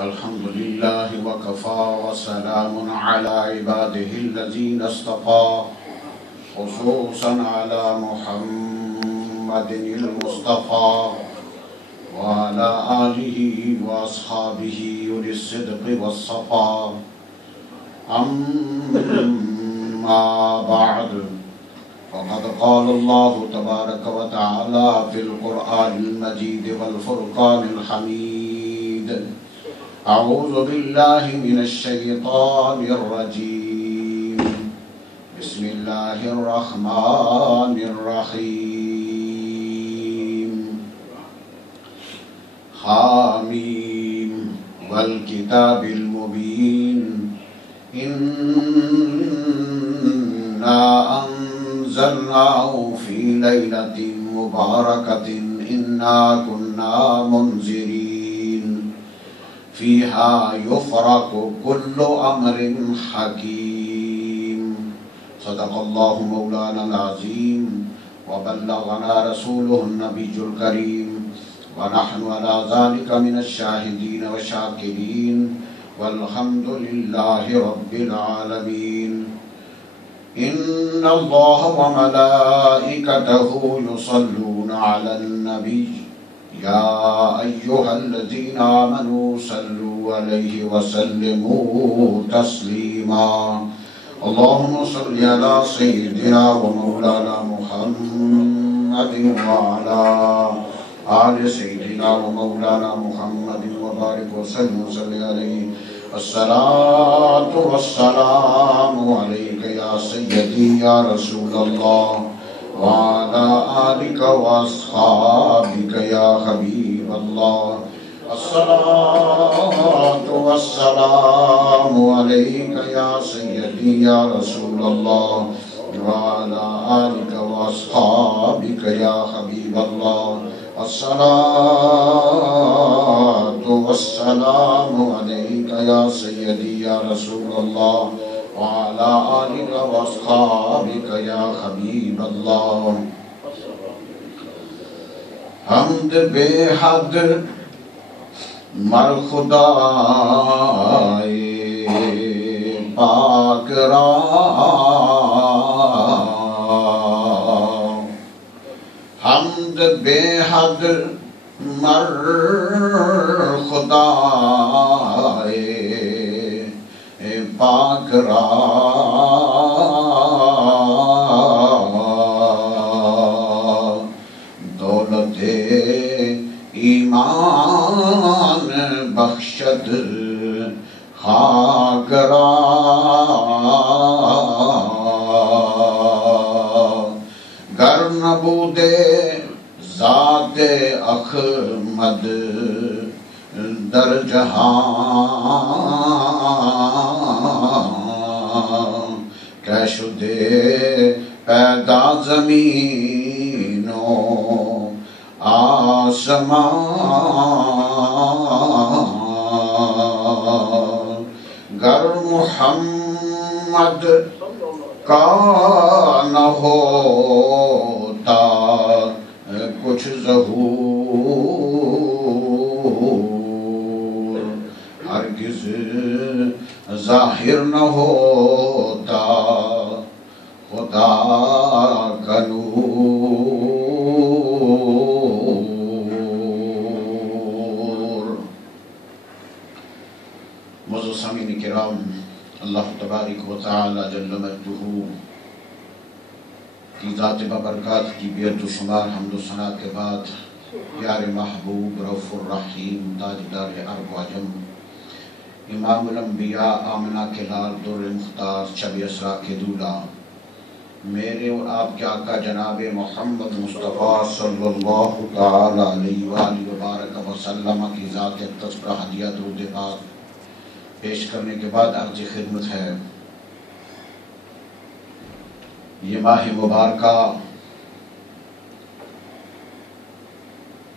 الحمد لله وكفى وسلام على عباده الذين اصطفى خصوصا على محمد المصطفى وعلى آله وأصحابه أولي الصدق والصفا أما بعد فقد قال الله تبارك وتعالى في القرآن المجيد والفرقان الحميد أعوذ بالله من الشيطان الرجيم بسم الله الرحمن الرحيم حاميم والكتاب المبين إنا أنزلناه في ليلة مباركة إنا كنا منذرين فيها يفرق كل أمر حكيم صدق الله مولانا العظيم وبلغنا رسوله النبي الكريم ونحن على ذلك من الشاهدين والشاكرين والحمد لله رب العالمين إن الله وملائكته يصلون على النبي يا أيها الذين آمنوا صلوا عليه وسلموا تسليما اللهم صل على سيدنا ومولانا محمد وعلى آل سيدنا ومولانا محمد وبارك وسلم وصل عليه الصلاة والسلام عليك يا سيدي يا رسول الله وعلى آلك وأصحابك يا حبيب الله الصلاة والسلام عليك يا سيدي يا رسول الله وعلى آلك وأصحابك يا حبيب الله الصلاة والسلام عليك يا سيدي يا رسول الله وعلى آلك وأصحابك يا حبيب الله حمد بے حد مر خدائے پاک را حمد بے حد مر خدائے پاک را دولت ایمان بخشد خاک را گر نبود ذات احمد در جہاں کہ شدے پیدا زمین و آسمان گر محمد کا نہ ہوتا کچھ ظہور ہرگز ظاہر نہ ہوتا خدا کا نور معزز سامعین کرام اللہ تبارک و تعالی جل مجدہ کی ذات ببرکات کی بیعت و شمار حمد و ثنا کے بعد پیار محبوب رؤوف الرحیم تاجدار ارض و عجم امام الانبیاء آمنہ کے لال در مختار شب اسرا کے دولہ میرے اور آپ کے آقا جناب محمد مصطفیٰ صلی اللہ تعالی علیہ وآلہ وبارک وسلم کی ذات تذکرہ ہدیہ درود پاک پیش کرنے کے بعد عرض خدمت ہے یہ ماہ مبارکہ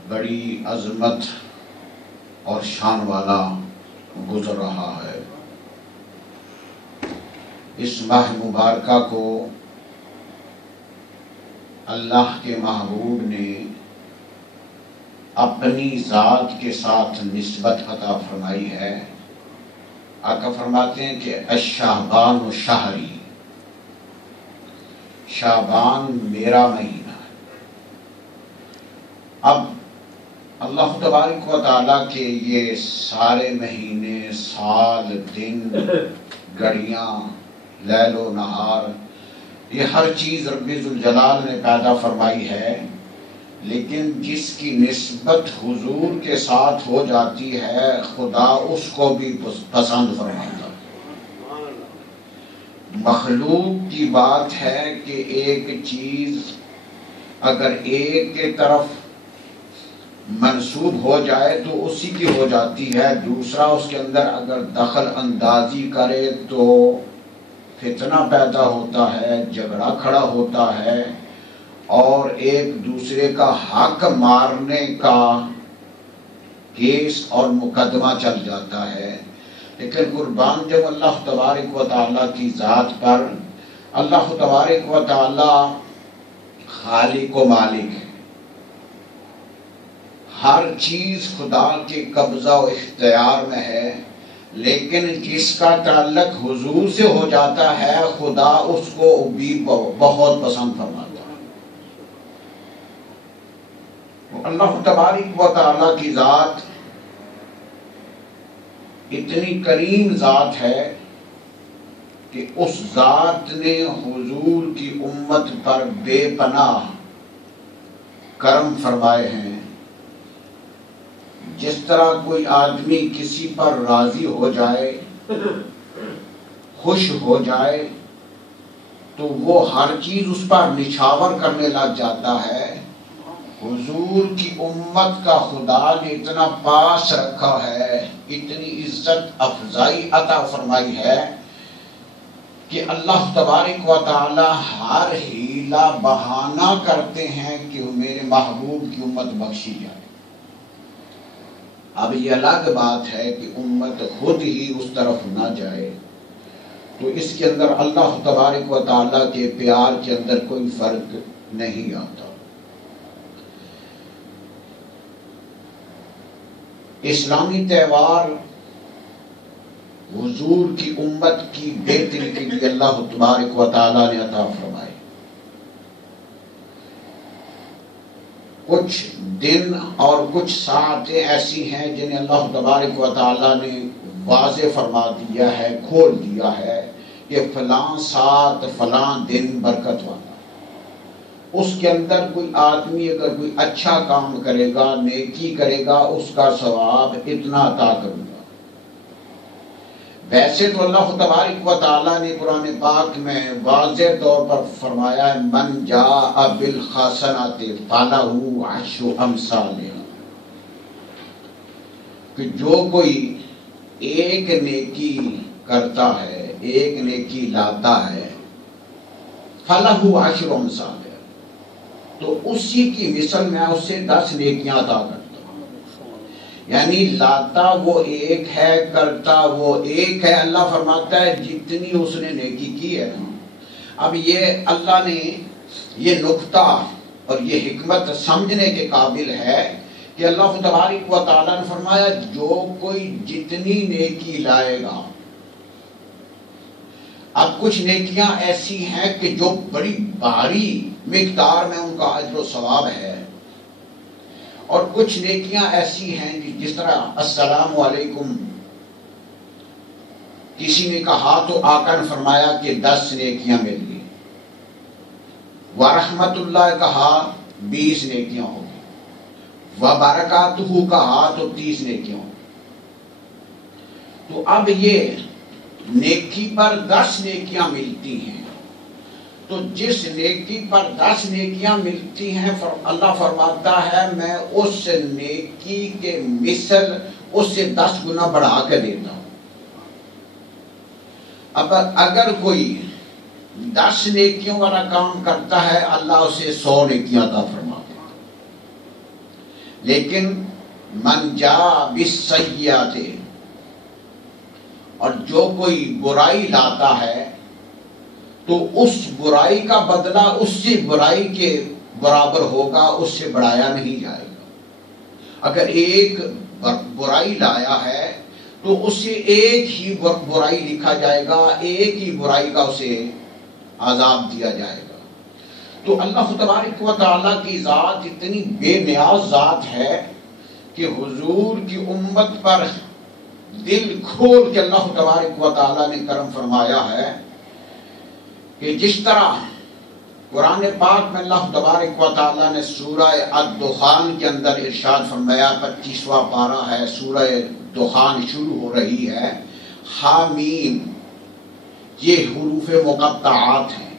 بڑی عظمت اور شان والا گزر رہا ہے اس ماہ مبارکہ کو اللہ کے محبوب نے اپنی ذات کے ساتھ نسبت عطا فرمائی ہے۔ آقا فرماتے ہیں کہ الشعبان شہری، شعبان میرا مہینہ ہے۔ اب اللہ تبارک و تعالیٰ کے یہ سارے مہینے، سال، دن، گھڑیاں، لیل و نہار، یہ ہر چیز رب ذوالجلال نے پیدا فرمائی ہے، لیکن جس کی نسبت حضور کے ساتھ ہو جاتی ہے خدا اس کو بھی پسند فرماتا ہے۔ مخلوق کی بات ہے کہ ایک چیز اگر ایک کے طرف منسوب ہو جائے تو اسی کی ہو جاتی ہے، دوسرا اس کے اندر اگر دخل اندازی کرے تو فتنہ پیدا ہوتا ہے، جھگڑا کھڑا ہوتا ہے اور ایک دوسرے کا حق مارنے کا کیس اور مقدمہ چل جاتا ہے۔ لیکن قربان جب اللہ تبارک و تعالیٰ کی ذات پر، اللہ تبارک و تعالیٰ خالق و مالک ہے، ہر چیز خدا کے قبضہ و اختیار میں ہے، لیکن جس کا تعلق حضور سے ہو جاتا ہے خدا اس کو بھی بہت پسند فرماتا ہے۔ اللہ تبارک و تعالیٰ کی ذات اتنی کریم ذات ہے کہ اس ذات نے حضور کی امت پر بے پناہ کرم فرمائے ہیں۔ جس طرح کوئی آدمی کسی پر راضی ہو جائے، خوش ہو جائے تو وہ ہر چیز اس پر نچھاور کرنے لگ جاتا ہے، حضور کی امت کا خدا نے اتنا پاس رکھا ہے، اتنی عزت افزائی عطا فرمائی ہے کہ اللہ تبارک و تعالی ہر ہیلہ بہانہ کرتے ہیں کہ میرے محبوب کی امت بخشی جائے۔ اب یہ الگ بات ہے کہ امت خود ہی اس طرف نہ جائے، تو اس کے اندر اللہ تبارک و تعالیٰ کے پیار کے اندر کوئی فرق نہیں آتا۔ اسلامی تہوار حضور کی امت کی بہتری کے لیے اللہ تبارک و تعالیٰ نے عطا فرمائے۔ کچھ دن اور کچھ ساعتیں ایسی ہیں جنہیں اللہ تبارک و تعالیٰ نے واضح فرما دیا ہے، کھول دیا ہے کہ فلاں ساعت فلاں دن برکت والا، اس کے اندر کوئی آدمی اگر کوئی اچھا کام کرے گا، نیکی کرے گا، اس کا ثواب اتنا عطا کروں گا۔ ویسے تو اللہ تبارک و تعالیٰ نے قرآن پاک میں واضح طور پر فرمایا ہے من جاء بالحسنۃ فلہ عشر امثالہا، کہ جو کوئی ایک نیکی کرتا ہے، ایک نیکی لاتا ہے، فلہ عشر امثالہا، تو اسی کی مثل میں اسے 10 نیکیاں عطا کرتا ہوں۔ یعنی لاتا وہ ایک ہے، کرتا وہ ایک ہے۔ اللہ فرماتا ہے جتنی اس نے نیکی کی ہے نا۔ اب یہ اللہ نے یہ نقطہ اور یہ حکمت سمجھنے کے قابل ہے کہ اللہ تبارک و تعالیٰ نے فرمایا جو کوئی جتنی نیکی لائے گا۔ اب کچھ نیکیاں ایسی ہیں کہ جو بڑی بھاری مقدار میں ان کا اجر و ثواب ہے، اور کچھ نیکیاں ایسی ہیں جس طرح السلام علیکم کسی نے کہا تو آقا نے فرمایا کہ 10 نیکیاں مل گئی، ورحمت اللہ کہا 20 نیکیاں ہو گئی، وبرکاتہ کہا تو 30 نیکیاں ہو گئی۔ تو اب یہ نیکی پر 10 نیکیاں ملتی ہیں، تو جس نیکی پر 10 نیکیاں ملتی ہیں اللہ فرماتا ہے میں اس نیکی کے مثل اس سے 10 گنا بڑھا کے دیتا ہوں۔ اب اگر کوئی 10 نیکیوں والا کام کرتا ہے اللہ اسے 100 نیکیاں عطا فرماتا ہے، لیکن من جاء بالسیئۃ، اور جو کوئی برائی لاتا ہے تو اس برائی کا بدلہ اس سے برائی کے برابر ہوگا، اس سے بڑھایا نہیں جائے گا۔ اگر ایک برائی لایا ہے تو اسے ایک ہی برائی لکھا جائے گا، ایک ہی برائی کا اسے عذاب دیا جائے گا۔ تو اللہ تبارک و تعالیٰ کی ذات اتنی بے نیاز ذات ہے کہ حضور کی امت پر دل کھول کے اللہ تبارک و تعالیٰ نے کرم فرمایا ہے کہ جس طرح قرآن پاک میں اللہ تبارک و تعالیٰ نے سورہ الدخان کے اندر ارشاد فرمایا، 25واں پارہ ہے، سورہ دخان شروع ہو رہی ہے، حامیم، یہ حروف مقطعات ہیں،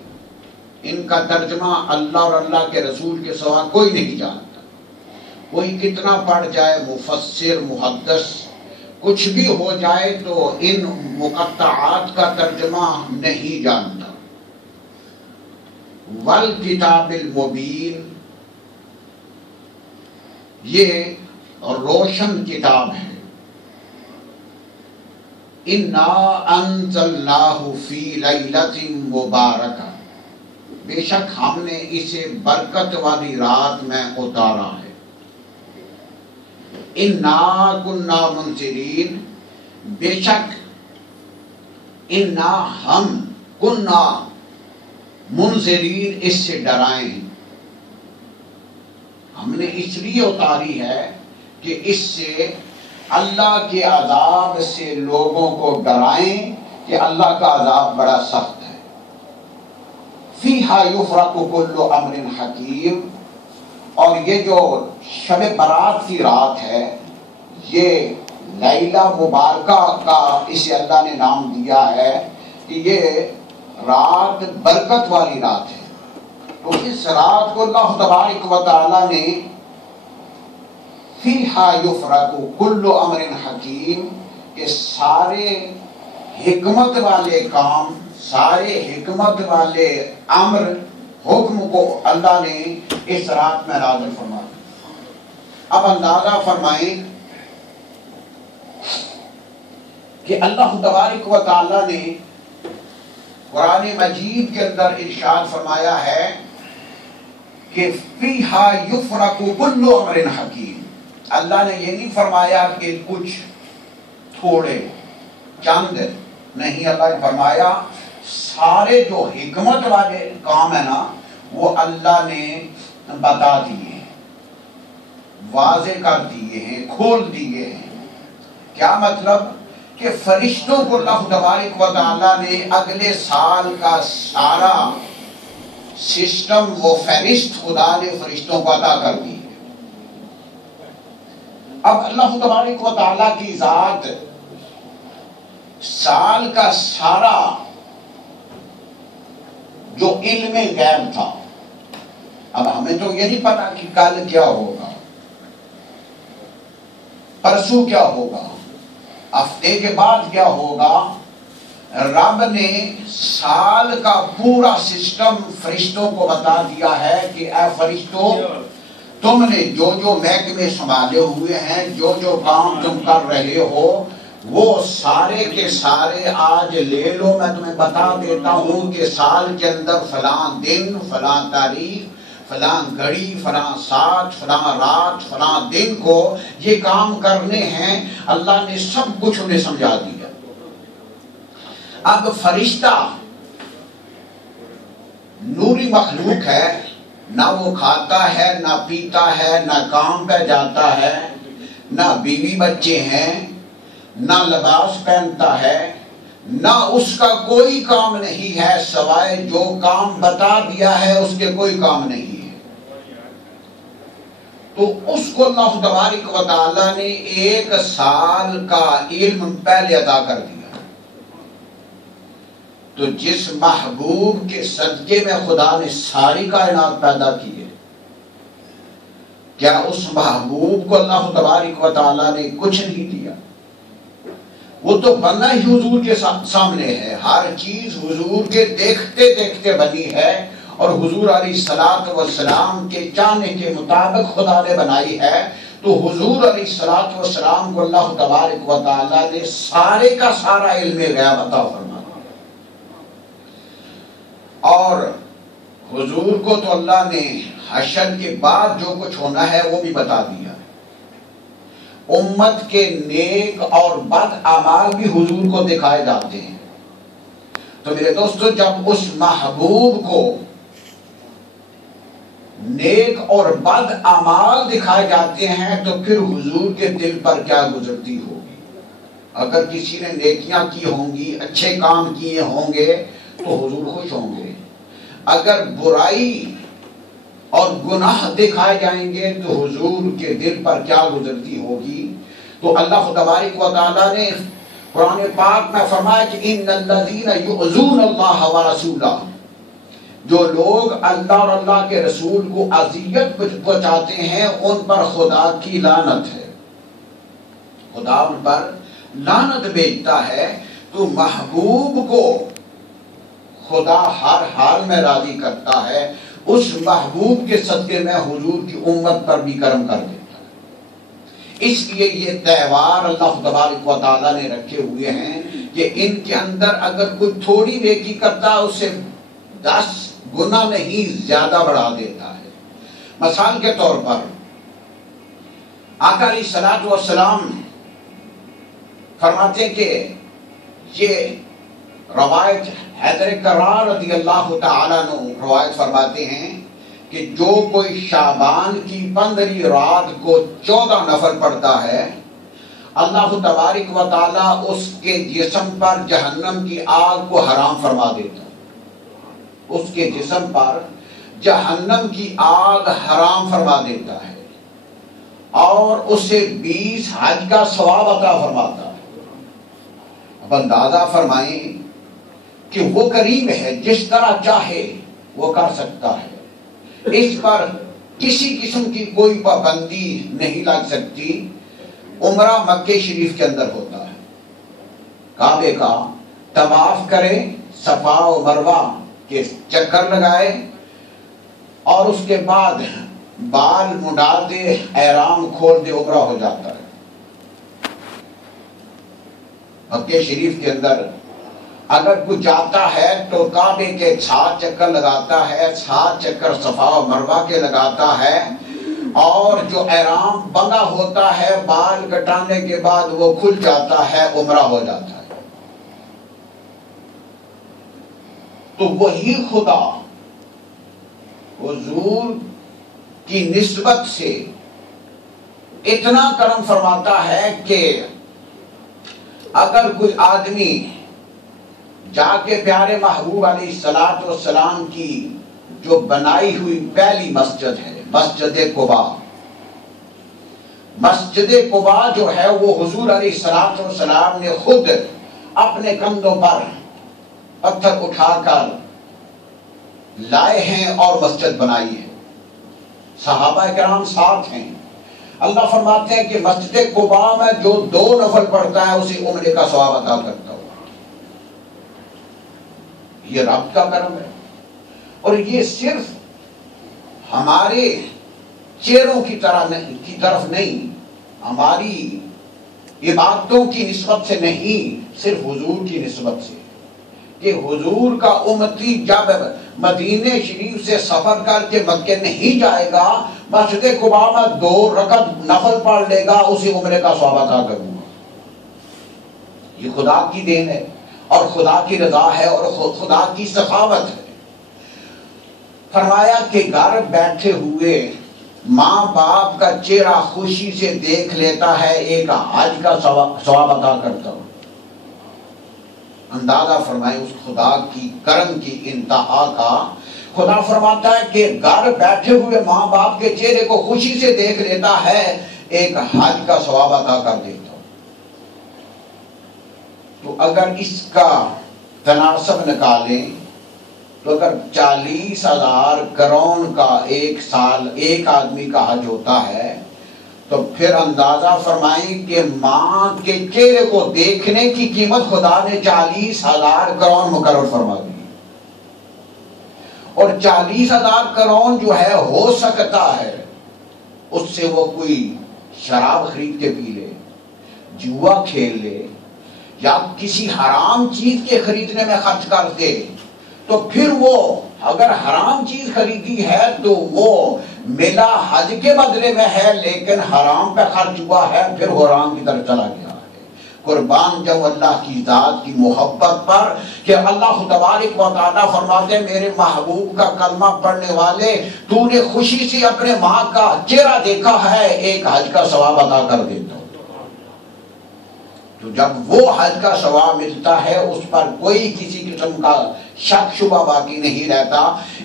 ان کا ترجمہ اللہ اور اللہ کے رسول کے سوا کوئی نہیں جانتا۔ کوئی کتنا پڑھ جائے، مفسر، محدث، کچھ بھی ہو جائے تو ان مقطعات کا ترجمہ نہیں جانتا۔ والکتاب المبین، یہ روشن کتاب ہے۔ انا انزلناہ فی لیلۃ مبارکہ، بے شک ہم نے اسے برکت والی رات میں اتارا ہے۔ انا کنا منذرین، بے شک انا ہم، کنا منذرین، اس سے ڈرائیں ہیں۔ ہم نے اس لیے اتاری ہے کہ اس سے اللہ کے عذاب سے لوگوں کو ڈرائیں کہ اللہ کا عذاب بڑا سخت ہے۔ فیہا یفرق کل امر حکیم، اور یہ جو شب برات کی رات ہے، یہ لیلہ مبارکہ کا اسے اللہ نے نام دیا ہے کہ یہ رات برکت والی رات ہے۔ تو اس رات کو اللہ تبارک و تعالی نے فیہا یفرق کل امر حکیم، کہ سارے حکمت والے کام، سارے حکمت والے امر، حکم کو اللہ نے اس رات میں نازل فرمایا۔ اب اندازہ فرمائیں کہ اللہ تبارک و تعالی نے قرآن مجید کے اندر ارشاد فرمایا ہے کہ فیہا یفرق کل امر حکیم۔ اللہ نے یہ نہیں فرمایا کہ کچھ تھوڑے چند، نہیں، اللہ نے فرمایا سارے جو حکمت والے کام ہیں نا وہ اللہ نے بتا دیے ہیں، واضح کر دیے ہیں، کھول دیے ہیں۔ کیا مطلب؟ کہ فرشتوں کو اللہ تبارک و تعالیٰ نے اگلے سال کا سارا سسٹم، وہ فہرست خدا نے فرشتوں کو عطا کر دی۔ اب اللہ تبارک و تعالیٰ کی ذات سال کا سارا جو علم غیب تھا، اب ہمیں تو یہ نہیں پتا کہ کل کیا ہوگا، پرسوں کیا ہوگا، ہفتے کے بعد کیا ہوگا۔ رب نے سال کا پورا سسٹم فرشتوں کو بتا دیا ہے کہ اے فرشتوں، تم نے جو جو محکمے سنبھالے ہوئے ہیں، جو جو کام تم کر رہے ہو، وہ سارے کے سارے آج لے لو۔ میں تمہیں بتا دیتا ہوں کہ سال کے اندر فلاں دن، فلاں تاریخ، فلاں گھڑی، فلاں ساتھ، فلاں رات، فلاں دن کو یہ کام کرنے ہیں۔ اللہ نے سب کچھ انہیں سمجھا دیا۔ اب فرشتہ نوری مخلوق ہے، نہ وہ کھاتا ہے، نہ پیتا ہے، نہ کام پہ جاتا ہے، نہ بیوی بچے ہیں، نہ لباس پہنتا ہے، نہ اس کا کوئی کام نہیں ہے سوائے جو کام بتا دیا ہے اس کے کوئی کام نہیں ہے۔ تو اس کو اللہ تبارک و تعالیٰ نے 1 سال کا علم پہلے عطا کر دیا۔ تو جس محبوب کے صدقے میں خدا نے ساری کائنات پیدا کی ہے، کیا اس محبوب کو اللہ تبارک و تعالیٰ نے کچھ نہیں دیا؟ وہ تو بنا ہی حضور کے سامنے ہے، ہر چیز حضور کے دیکھتے دیکھتے بنی ہے، اور حضور علیہ الصلوۃ والسلام کے چاہنے کے مطابق خدا نے بنائی ہے۔ تو حضور علیہ الصلوۃ والسلام کو اللہ تبارک و تعالیٰ نے سارے کا سارا علم غیب عطا فرمایا، اور حضور کو تو اللہ نے حشر کے بعد جو کچھ ہونا ہے وہ بھی بتا دیا۔ امت کے نیک اور بد اعمال بھی حضور کو دکھائے جاتے ہیں۔ تو میرے دوستو، جب اس محبوب کو نیک اور بد اعمال دکھائے جاتے ہیں تو پھر حضور کے دل پر کیا گزرتی ہوگی؟ اگر کسی نے نیکیاں کی ہوں گی، اچھے کام کیے ہوں گے تو حضور خوش ہوں گے، اگر برائی اور گناہ دکھائے جائیں گے تو حضور کے دل پر کیا گزرتی ہوگی؟ تو اللہ تبارک و تعالیٰ نے قرآن پاک میں فرمایا کہ ان الذین یؤذون اللہ ورسولہ، جو لوگ اللہ اور اللہ کے رسول کو اذیت پہنچاتے ہیں ان پر خدا کی لعنت ہے، خدا ان پر لعنت بھیجتا ہے۔ تو محبوب کو خدا ہر حال میں راضی کرتا ہے، اس محبوب کے صدقے میں حضور کی امت پر بھی کرم کر دیتا ہے۔ اس لیے یہ تہوار اللہ تبارک و تعالیٰ نے رکھے ہوئے ہیں کہ ان کے اندر اگر کوئی تھوڑی نیکی کرتا ہے اسے 10 گنا نہیں زیادہ بڑھا دیتا ہے۔ مثال کے طور پر آقا علیہ الصلوۃ والسلام فرماتے ہیں کہ یہ روایت حیدر کرار رضی اللہ تعالیٰ عنہ روایت فرماتے ہیں کہ جو کوئی شعبان کی 15 رات کو 14 نفل پڑھتا ہے، اللہ تبارک و تعالیٰ اس کے جسم پر جہنم کی آگ کو حرام فرما دیتا ہے، اس کے جسم پر جہنم کی آگ حرام فرما دیتا ہے اور اسے 20 حج کا ثواب عطا فرماتا ہے۔ اب اندازہ فرمائیں کہ وہ کریم ہے، جس طرح چاہے وہ کر سکتا ہے، اس پر کسی قسم کی کوئی پابندی نہیں لگ سکتی۔ عمرہ مکہ شریف کے اندر ہوتا ہے، کعبے کا طواف کرے، صفا و مروہ کے چکر لگائے اور اس کے بعد بال منڈا دے، احرام کھول دے، عمرہ ہو جاتا ہے۔ مکہ شریف کے اندر اگر کوئی جاتا ہے تو کعبے کے 7 چکر لگاتا ہے، 7 چکر صفا و مروہ کے لگاتا ہے، اور جو احرام بندہ ہوتا ہے بال کٹانے کے بعد وہ کھل جاتا ہے، عمرہ ہو جاتا ہے۔ تو وہی خدا حضور کی نسبت سے اتنا کرم فرماتا ہے کہ اگر کوئی آدمی جا کے پیارے محبوب علیہ الصلوۃ والسلام کی جو بنائی ہوئی پہلی مسجد ہے، مسجد قباء، مسجد قباء جو ہے وہ حضور علیہ الصلوۃ والسلام نے خود اپنے کندھوں پر پتھر اٹھا کر لائے ہیں اور مسجد بنائی ہے، صحابہ کرام ساتھ ہیں۔ اللہ فرماتے ہیں کہ مسجد قباء میں جو 2 نفل پڑھتا ہے اسے عمرے کا ثواب عطا کرتا ہوں۔ یہ رب کا کرم ہے، اور یہ صرف ہمارے چہروں کی طرف نہیں، ہماری عبادتوں کی نسبت سے نہیں، صرف حضور کی نسبت سے، کہ حضور کا امتی جب مدینہ شریف سے سفر کر کے مکہ نہیں جائے گا، مسجد قباء میں 2 رکعت نفل پڑھ لے گا، اسے عمرے کا ثواب عطا کروں گا۔ یہ خدا کی دین ہے اور خدا کی رضا ہے اور خدا کی سخاوت ہے۔ فرمایا کہ گھر بیٹھے ہوئے ماں باپ کا چہرہ خوشی سے دیکھ لیتا ہے، ایک حج کا ثواب عطا کرتا ہوں۔ اندازہ فرمائے اس خدا کی کرم کی انتہا کا۔ خدا فرماتا ہے کہ گھر بیٹھے ہوئے ماں باپ کے چہرے کو خوشی سے دیکھ لیتا ہے، ایک حج کا ثواب عطا کر دیتا ہوں۔ تو اگر اس کا تناسب نکالیں تو اگر 40,000 کروڑ کا ایک سال ایک آدمی کا حج ہوتا ہے تو پھر اندازہ فرمائیں کہ ماں کے چہرے کو دیکھنے کی قیمت خدا نے 40,000 کروڑ مقرر فرما دی، اور 40,000 کروڑ جو ہے ہو سکتا ہے اس سے وہ کوئی شراب خرید کے پی لے، جوا کھیل لے یا کسی حرام چیز کے خریدنے میں خرچ کر دے، تو پھر وہ اگر حرام چیز خریدی ہے تو وہ ملا حج کے بدلے میں ہے لیکن حرام پہ خرچ ہوا ہے، پھر حرام کی طرف چلا گیا ہے۔ قربان جاؤں اللہ کی ذات کی محبت پر کہ اللہ تبارک و تعالیٰ فرماتے ہیں میرے محبوب کا کلمہ پڑھنے والے، تو نے خوشی سے اپنے ماں کا چہرہ دیکھا ہے، ایک حج کا ثواب ادا کر دیتا ہوں۔ تو جب وہ حج کا ثواب ملتا ہے اس پر کوئی کسی قسم کا شک شبہ باقی نہیں رہتا۔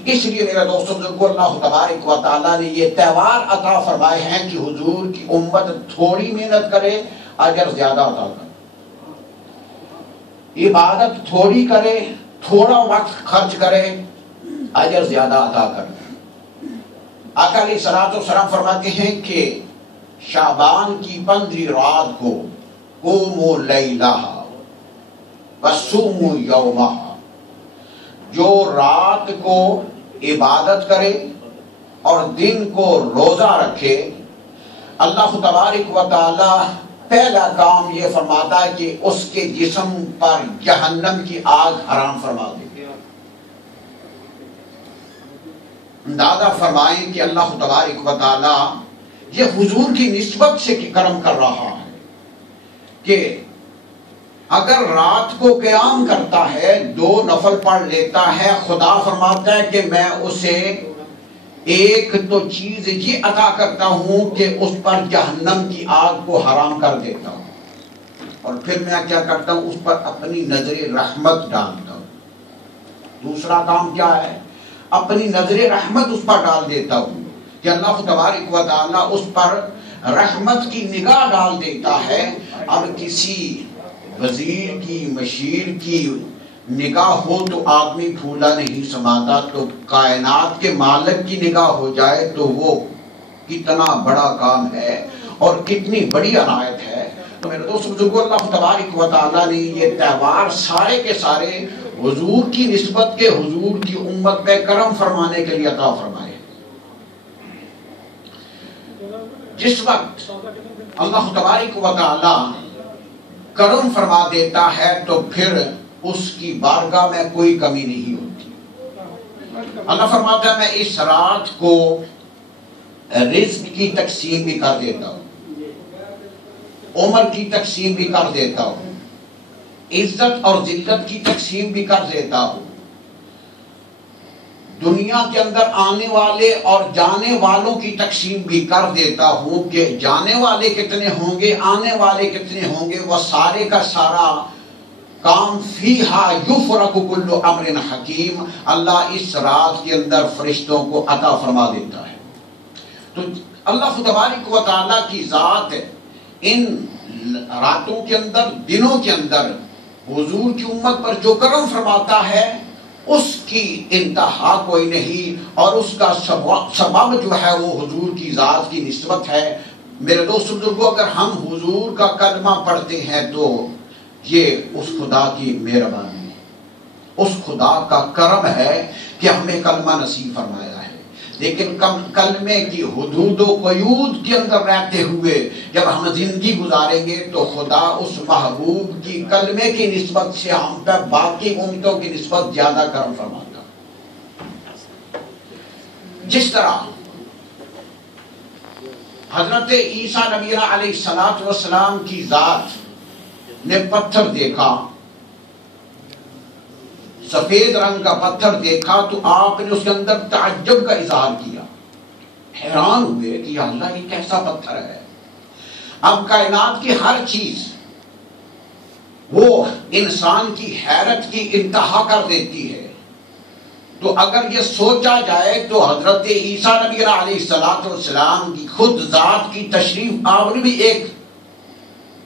اس لیے میرے دوستوں بزرگوں، اللہ تبارک و تعالیٰ نے یہ تہوار عطا فرمائے ہیں کہ حضور کی امت تھوڑی محنت کرے، اجر زیادہ عطا کرے، عبادت تھوڑی کرے، تھوڑا وقت خرچ کرے، اجر زیادہ عطا کرے۔ آقا علیہ الصلوۃ والسلام فرماتے ہیں کہ شعبان کی 15 رات کو قوموا لیلہا وصوموا یومہا، جو رات کو عبادت کرے اور دن کو روزہ رکھے، اللہ تبارک و تعالی پہلا کام یہ فرماتا ہے کہ اس کے جسم پر جہنم کی آگ حرام فرما دے۔ اندازہ فرمائیں کہ اللہ تبارک و تعالی یہ حضور کی نسبت سے کرم کر رہا ہے کہ اگر رات کو قیام کرتا ہے، 2 نفل پڑھ لیتا ہے، خدا فرماتا ہے کہ میں اسے ایک تو چیز یہ عطا کرتا ہوں کہ اس پر جہنم کی آگ کو حرام کر دیتا ہوں، اور پھر میں کیا کرتا ہوں، اس پر اپنی نظر رحمت ڈالتا ہوں۔ دوسرا کام کیا ہے، اپنی نظر رحمت اس پر ڈال دیتا ہوں کہ اللہ تبارک و تعالیٰ اس پر رحمت کی نگاہ ڈال دیتا ہے۔ اب کسی وزیر کی، مشیر کی نگاہ ہو تو آدمی پھولا نہیں سماتا، تو کائنات کے مالک کی نگاہ ہو جائے تو وہ کتنا بڑا کام ہے اور کتنی بڑی عنایت ہے۔ تو میرے دوست بزرگوں، اللہ تبارک و تعالیٰ نے یہ تہوار سارے کے سارے حضور کی نسبت کے، حضور کی امت پہ کرم فرمانے کے لیے عطا فرمائے۔ جس وقت اللہ تبارک و تعالیٰ کرم فرما دیتا ہے تو پھر اس کی بارگاہ میں کوئی کمی نہیں ہوتی۔ اللہ فرماتا ہے میں اس رات کو رزق کی تقسیم بھی کر دیتا ہوں، عمر کی تقسیم بھی کر دیتا ہوں، عزت اور ذلت کی تقسیم بھی کر دیتا ہوں، دنیا کے اندر آنے والے اور جانے والوں کی تقسیم بھی کر دیتا ہوں کہ جانے والے کتنے ہوں گے، آنے والے کتنے ہوں گے، وہ سارے کا سارا کام فیہا یفرق کل امر حکیم، اللہ اس رات کے اندر فرشتوں کو عطا فرما دیتا ہے۔ تو اللہ تبارک و تعالیٰ کی ذات ان راتوں کے اندر، دنوں کے اندر حضور کی امت پر جو کرم فرماتا ہے اس کی انتہا کوئی نہیں، اور اس کا سبب جو ہے وہ حضور کی ذات کی نسبت ہے۔ میرے دوست بزرگوں، اگر ہم حضور کا کلمہ پڑھتے ہیں تو یہ اس خدا کی مہربانی، اس خدا کا کرم ہے کہ ہمیں کلمہ نصیب فرمایا ہے۔ لیکن کلمے کی حدود و قیود کے اندر رہتے ہوئے جب ہم زندگی گزاریں گے تو خدا اس محبوب کی کلمے کی نسبت سے ہم پہ باقی امتوں کی نسبت زیادہ کرم فرماتا۔ جس طرح حضرت عیسیٰ نبی علیہ السلام کی ذات نے پتھر دیکھا، سفید رنگ کا پتھر دیکھا تو آپ نے اس کے اندر تعجب کا اظہار کیا، حیران ہوئے کہ یا اللہ یہ کیسا پتھر ہے۔ اب کائنات کی ہر چیز وہ انسان کی حیرت کی انتہا کر دیتی ہے، تو اگر یہ سوچا جائے تو حضرت عیسیٰ نبی علیہ السلام کی خود ذات کی تشریف آوری بھی ایک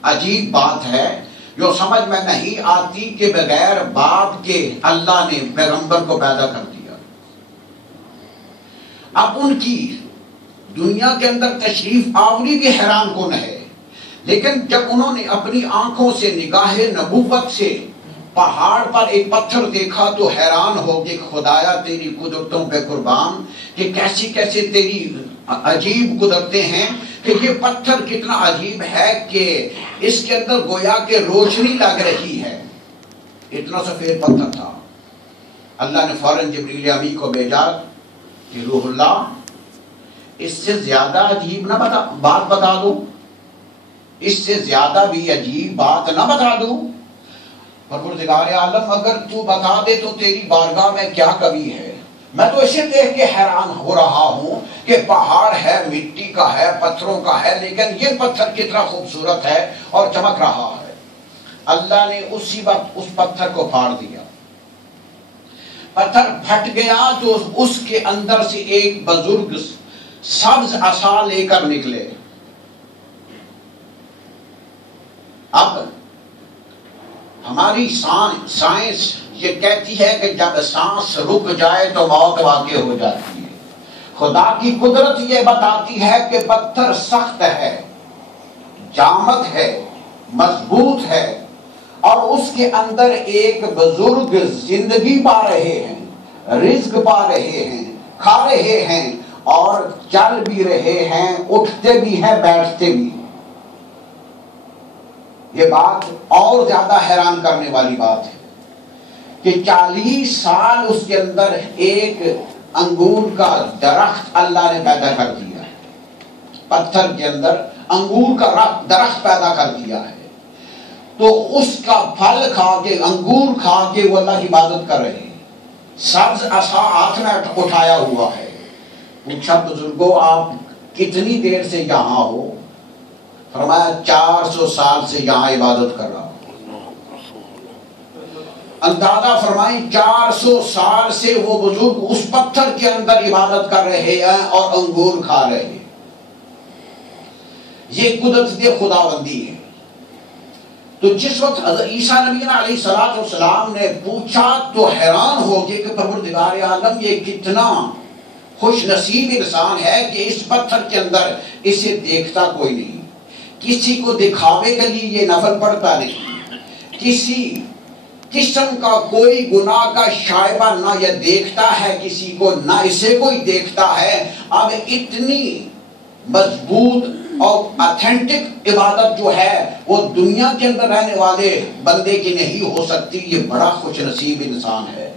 عجیب بات ہے جو سمجھ میں نہیں آتی کہ بغیر باپ کے اللہ نے پیغمبر کو پیدا کر دیا۔ اب ان کی دنیا کے اندر تشریف آوری بھی حیران کن ہے، لیکن جب انہوں نے اپنی آنکھوں سے نگاہ نبوت سے پہاڑ پر ایک پتھر دیکھا تو حیران ہو کہ خدایا تیری قدرتوں پہ قربان کہ کیسی کیسے تیری عجیب قدرتیں ہیں، کہ یہ پتھر کتنا عجیب ہے کہ اس کے اندر گویا کہ روشنی لگ رہی ہے، اتنا سفید پتھر تھا۔ اللہ نے فوراً جبریل امی کو بھیجا کہ روح اللہ اس سے زیادہ عجیب نہ بات بتا دو، اس سے زیادہ بھی عجیب بات نہ بتا دو۔ پروردگار عالم اگر تو بتا دے تو تیری بارگاہ میں کیا کمی ہے؟ میں تو اسے دیکھ کے حیران ہو رہا ہوں کہ پہاڑ ہے، مٹی کا ہے، پتھروں کا ہے، لیکن یہ پتھر کتنا خوبصورت ہے اور چمک رہا ہے۔ اللہ نے اسی وقت اس پتھر کو پھاڑ دیا، پتھر پھٹ گیا تو اس کے اندر سے ایک بزرگ سبز عصا لے کر نکلے۔ اب ہماری سائنس یہ کہتی ہے کہ جب سانس رک جائے تو موت واقع ہو جاتی ہے۔ خدا کی قدرت یہ بتاتی ہے کہ پتھر سخت ہے، جامد ہے، مضبوط ہے، اور اس کے اندر ایک بزرگ زندگی پا رہے ہیں، رزق پا رہے ہیں، کھا رہے ہیں اور چل بھی رہے ہیں، اٹھتے بھی ہیں، بیٹھتے بھی۔ یہ بات اور زیادہ حیران کرنے والی بات ہے کہ 40 سال اس کے اندر ایک انگور کا درخت اللہ نے پیدا کر دیا ہے، پتھر کے اندر انگور کا درخت پیدا کر دیا ہے، تو اس کا پھل کھا کے، انگور کھا کے وہ اللہ کی عبادت کر رہے ہیں، سبز عصا ہاتھ میں اٹھایا ہوا ہے۔ پوچھا بزرگوں آپ کتنی دیر سے یہاں ہو؟ فرمایا 400 سال سے یہاں عبادت کر رہا ہوں۔ اندازہ فرمائیں 400 سال سے وہ بزرگ اس پتھر کے اندر عبادت کر رہے ہیں اور انگور کھا رہے ہیں۔ یہ قدرت خداوندی ہے۔ تو جس وقت حضرت عیسیٰ نبی علیہ السلام نے پوچھا تو حیران ہو گئے کہ پروردگار عالم یہ کتنا خوش نصیب انسان ہے کہ اس پتھر کے اندر اسے دیکھتا کوئی نہیں، کسی کو دکھاوے کے لیے یہ نفل پڑتا نہیں، کسی قسم کا کوئی گناہ کا شائبہ نہ یہ دیکھتا ہے کسی کو، نہ اسے کوئی دیکھتا ہے۔ اب اتنی مضبوط اور اتھینٹک عبادت جو ہے وہ دنیا کے اندر رہنے والے بندے کی نہیں ہو سکتی۔ یہ بڑا خوش نصیب انسان ہے۔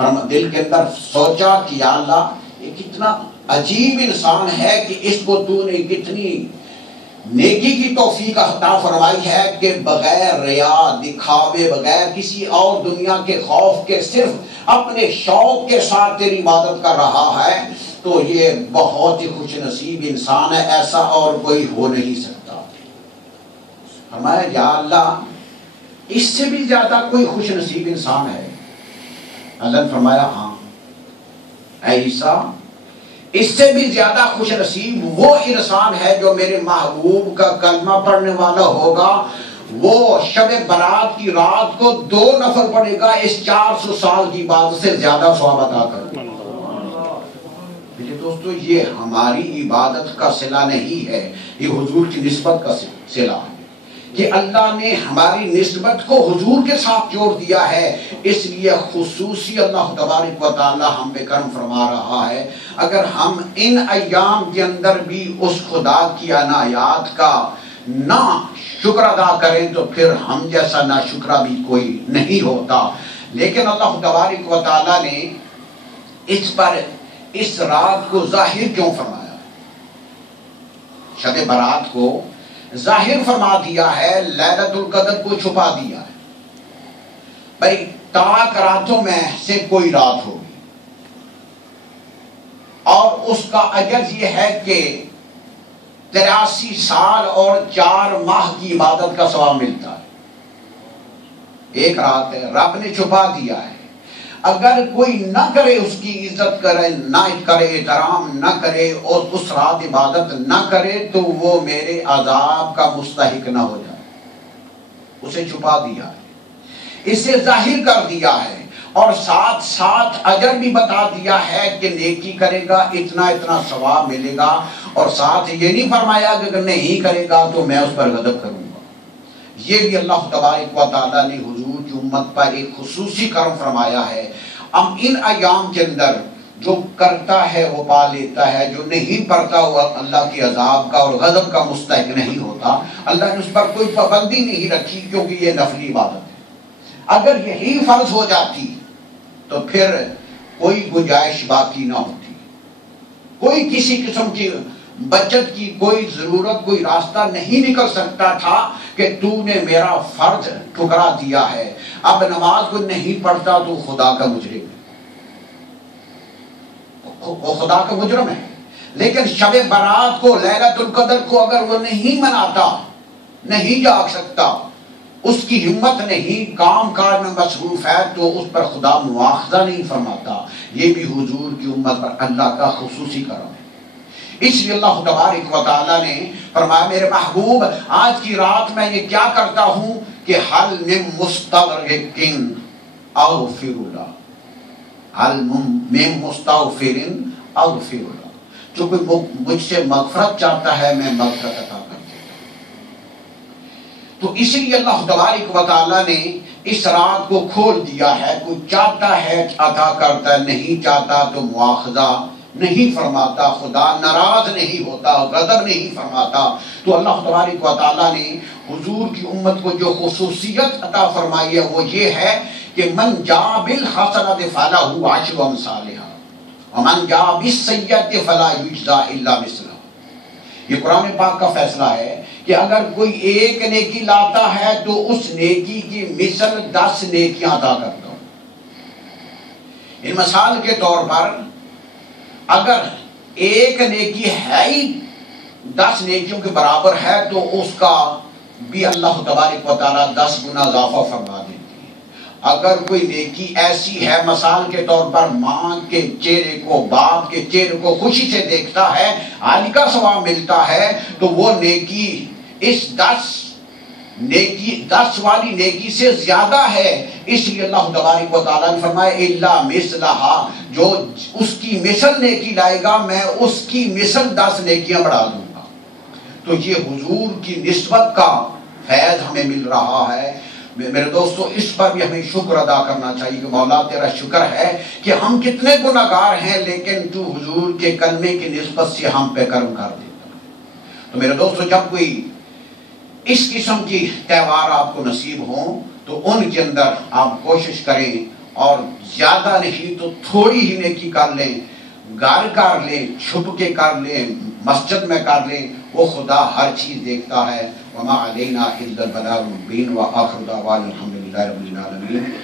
ہم دل کے اندر سوچا کہ یا اللہ یہ کتنا عجیب انسان ہے کہ اس کو تو نے کتنی نیکی کی توفیق عطا فرمائی ہے کہ بغیر ریا دکھاوے، بغیر کسی اور دنیا کے خوف کے، صرف اپنے شوق کے ساتھ تیری عبادت کر رہا ہے۔ تو یہ بہت ہی خوش نصیب انسان ہے، ایسا اور کوئی ہو نہیں سکتا۔ فرمایا یا اللہ اس سے بھی زیادہ کوئی خوش نصیب انسان ہے؟ اللہ نے فرمایا ہاں اے عیسیٰ، اس سے بھی زیادہ خوش نصیب وہ انسان ہے جو میرے محبوب کا کلمہ پڑھنے والا ہوگا، وہ شب برات کی رات کو 2 نفل پڑھے گا، اس 400 سال کی عبادت سے زیادہ ثواب عطا کر دے۔ دوستو یہ ہماری عبادت کا صلہ نہیں ہے، یہ حضور کی نسبت کا صلہ ہے کہ اللہ نے ہماری نسبت کو حضور کے ساتھ جوڑ دیا ہے۔ اس لیے خصوصی اللہ تبارک و تعالی ہم پہ کرم فرما رہا ہے۔ اگر ہم ان ایام کے اندر بھی اس خدا کی عنایات کا نہ شکر ادا کریں تو پھر ہم جیسا نا شکرہ بھی کوئی نہیں ہوتا۔ لیکن اللہ تبارک و تعالی نے اس پر اس رات کو ظاہر کیوں فرمایا؟ شب برات کو ظاہر فرما دیا ہے، لیلۃ القدر کو چھپا دیا ہے۔ بھائی تاک راتوں میں سے کوئی رات ہوگی اور اس کا اجر یہ ہے کہ 83 سال اور 4 ماہ کی عبادت کا ثواب ملتا ہے۔ ایک رات ہے، رب نے چھپا دیا ہے۔ اگر کوئی نہ کرے اس کی عزت کرے، نہ کرے احترام، نہ کرے اور اس رات عبادت نہ کرے تو وہ میرے عذاب کا مستحق نہ ہو جائے۔ اسے چھپا دیا ہے، اسے ظاہر کر دیا ہے، اور ساتھ ساتھ اجر بھی بتا دیا ہے کہ نیکی کرے گا اتنا اتنا ثواب ملے گا، اور ساتھ یہ نہیں فرمایا کہ اگر نہیں کرے گا تو میں اس پر غضب کروں گا۔ یہ بھی اللہ تبارک و تعالیٰ نے حضور کی امت پر ایک خصوصی کرم فرمایا ہے۔ اب ان ایام کے اندر جو کرتا ہے وہ پا لیتا ہے، جو نہیں پڑھتا وہ اللہ کے عذاب کا اور غضب کا مستحق نہیں ہوتا۔ اللہ نے اس پر کوئی پابندی نہیں رکھی کیونکہ یہ نفلی عبادت ہے۔ اگر یہی فرض ہو جاتی تو پھر کوئی گنجائش باقی نہ ہوتی، کوئی کسی قسم کی بچت کی کوئی ضرورت، کوئی راستہ نہیں نکل سکتا تھا کہ تو نے میرا فرض ٹھکرا دیا ہے، اب نماز کو نہیں پڑھتا تو خدا کا مجرم ہے، وہ خدا کا مجرم ہے۔ لیکن شب برات کو، لیلۃ القدر کو اگر وہ نہیں مناتا، نہیں جاگ سکتا، اس کی ہمت نہیں، کام کاج میں مصروف ہے، تو اس پر خدا مواخذہ نہیں فرماتا۔ یہ بھی حضور کی امت پر اللہ کا خصوصی کرم ہے۔ اس لیے اللہ تبارک و تعالیٰ نے فرمایا میرے محبوب آج کی رات میں یہ کیا کرتا ہوں کہ حل من مستغرقن اغفر له، حل من مستغفر اغفر له، جو کوئی مجھ سے مغفرت چاہتا ہے میں مغفرت عطا کر دیتا ہوں۔ تو اس لیے اللہ تبارک و تعالیٰ نے اس رات کو کھول دیا ہے، کوئی چاہتا ہے عطا کرتا ہے، نہیں چاہتا تو مواخذہ نہیں فرماتا، خدا ناراض نہیں ہوتا، غضب نہیں فرماتا۔ تو اللہ تبارک و تعالیٰ نے حضور کی امت کو جو خصوصیت عطا فرمائی ہے وہ یہ ہے کہ من جاء بالحسنۃ فلہ عشر امثالھا ومن جاء بالسیئۃ فلا یجزی الا مثلھا۔ یہ قرآن پاک کا فیصلہ ہے کہ اگر کوئی ایک نیکی لاتا ہے تو اس نیکی کی مثل 10 نیکیاں عطا کرتا ہوں۔ ان مثال کے طور پر اگر ایک نیکی ہے ہی 10 نیکیوں کے برابر ہے تو اس کا بھی اللہ تبارک و تعالیٰ 10 گنا اضافہ فرما دیتی ہے۔ اگر کوئی نیکی ایسی ہے، مثال کے طور پر ماں کے چہرے کو، باپ کے چہرے کو خوشی سے دیکھتا ہے، حج کا ثواب ملتا ہے، تو وہ نیکی اس 10 والی نیکی سے زیادہ ہے۔ اس لیے اللہ تبارک و تعالیٰ نے فرمایا الا مثلھا، جو اس کی مثل نیکی لائے گا میں اس کی مثل 10 نیکیاں بڑھا دوں گا۔ تو یہ حضور کی نسبت کا فیض ہمیں مل رہا ہے۔ میرے دوستو اس پر بھی ہمیں شکر ادا کرنا چاہیے کہ مولا تیرا شکر ہے کہ ہم کتنے گناہگار ہیں لیکن تو حضور کے کلمے کی نسبت سے ہم پہ کرم کر دیتا ہے۔ تو میرے دوستو جب کوئی اس قسم کی تہوار آپ کو نصیب ہوں تو ان کے اندر آپ کوشش کریں، اور زیادہ نہیں تو تھوڑی ہی نیکی کر لیں، گھر کر لیں، چھپ کے کر لیں، مسجد میں کر لیں، وہ خدا ہر چیز دیکھتا ہے۔ وما علینا الا البلاغ المبین وآخر دعوانا الحمدللہ رب العالمین۔